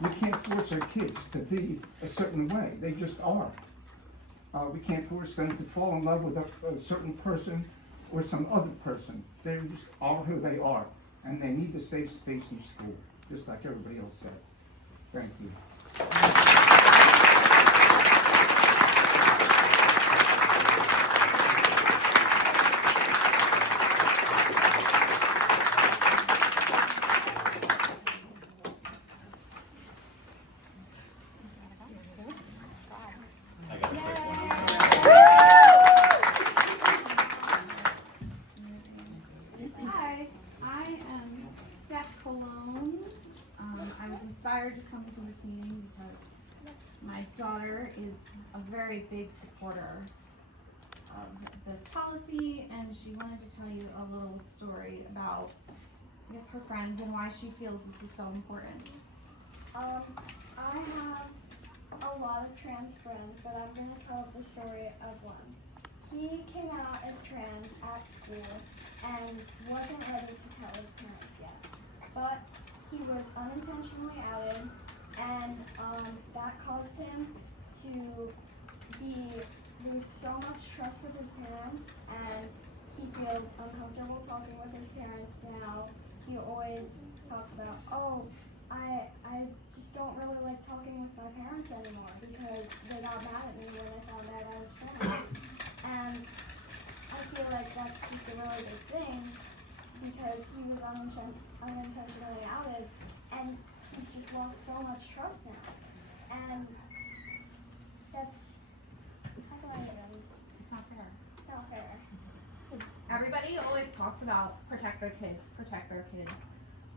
We can't force our kids to be a certain way. They just are. We can't force them to fall in love with a certain person or some other person. They just are who they are. And they need the safe space in school, just like everybody else said. Thank you. Hi, I am Steph Cologne. I was inspired to come to this meeting because my daughter is a very big supporter of this policy, and she wanted to tell you a little story about, I guess, her friends and why she feels this is so important. I have a lot of trans friends, but I'm going to tell the story of one. He came out as trans at school and wasn't ready to tell his parents yet. But he was unintentionally outed, and that caused him to lose so much trust with his parents, and he feels uncomfortable talking with his parents now. He always talks about, I just don't really like talking with my parents anymore because they got mad at me when they found out I was trans. And I feel like that's just a really big thing because he was unintentionally outed, and he's just lost so much trust now. And that's, how can I even? It's not fair. It's not fair. Everybody always talks about protect their kids, protect their kids.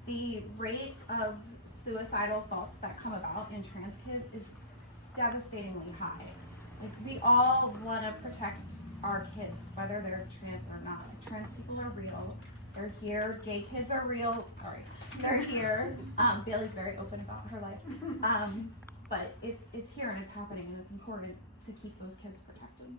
The rate of suicidal thoughts that come about in trans kids is devastatingly high. Like, we all want to protect our kids, whether they're trans or not. Trans people are real. They're here. Gay kids are real. Sorry. They're here. Bailey's very open about her life. but it's here and it's happening, and it's important to keep those kids protected.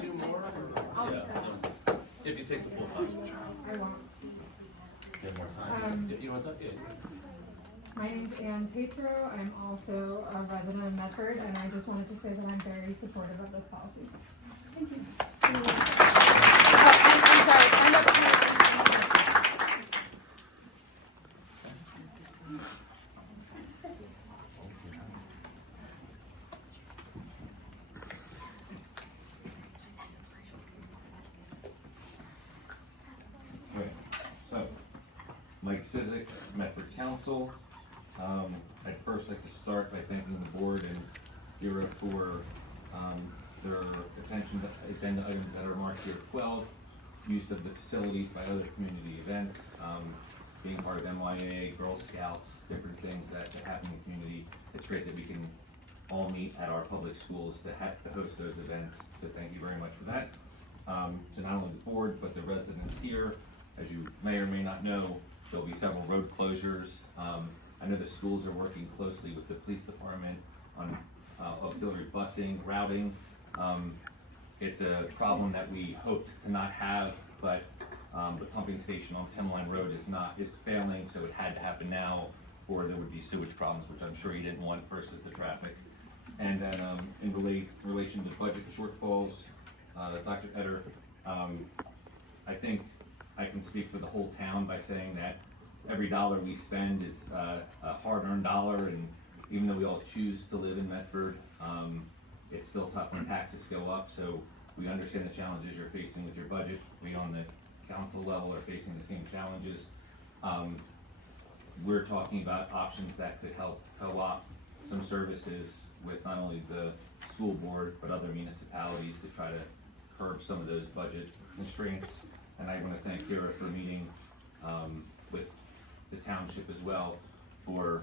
Two more? Yeah. If you take the full time. I won't. You have more time? You want that? Yeah. My name's Ann Tatro. I'm also a resident of Medford, and I just wanted to say that I'm very supportive of this policy. Thank you. I'm sorry. I'm up here. Okay, so, Mike Sizik, Medford Council. I'd first like to start by thanking the board and Kira for their attention to agenda items that are marked here 12, use of the facilities by other community events, being part of MYA, Girl Scouts, different things that happen in the community. It's great that we can all meet at our public schools to host those events, so thank you very much for that. So not only the board, but the residents here, as you may or may not know, there'll be several road closures. I know the schools are working closely with the police department on auxiliary busing, routing. It's a problem that we hoped to not have, but the pumping station on Timline Road is failing, so it had to happen now, or there would be sewage problems, which I'm sure you didn't want versus the traffic. And then in relation to budget shortfalls, Dr. Etter, I think I can speak for the whole town by saying that every dollar we spend is a hard-earned dollar, and even though we all choose to live in Medford, it's still tough when taxes go up, so we understand the challenges you're facing with your budget. We on the council level are facing the same challenges. We're talking about options that could help co-op some services with not only the school board, but other municipalities to try to curb some of those budget constraints. And I want to thank Kira for meeting with the township as well for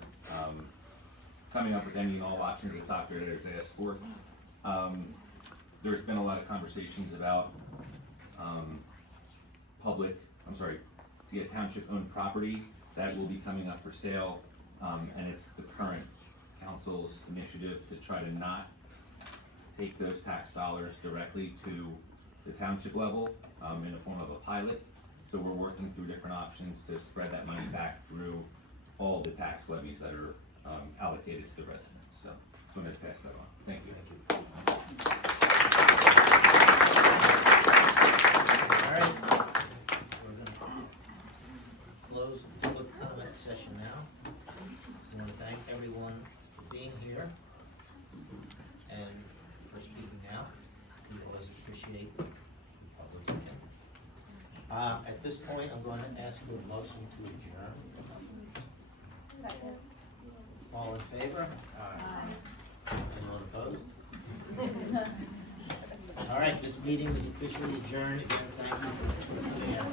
coming up with any and all options that Dr. Editors asked for. There's been a lot of conversations about to get township-owned property that will be coming up for sale, and it's the current council's initiative to try to not take those tax dollars directly to the township level in the form of a pilot. So we're working through different options to spread that money back through all the tax levies that are allocated to the residents. So just wanted to pass that on. Thank you. All right. We're gonna close the public comment session now. I want to thank everyone for being here and for speaking out. We always appreciate the public's opinion. At this point, I'm going to ask for a motion to adjourn. Second. All in favor? Aye. Anyone opposed? All right, this meeting is officially adjourned. Again, thank you.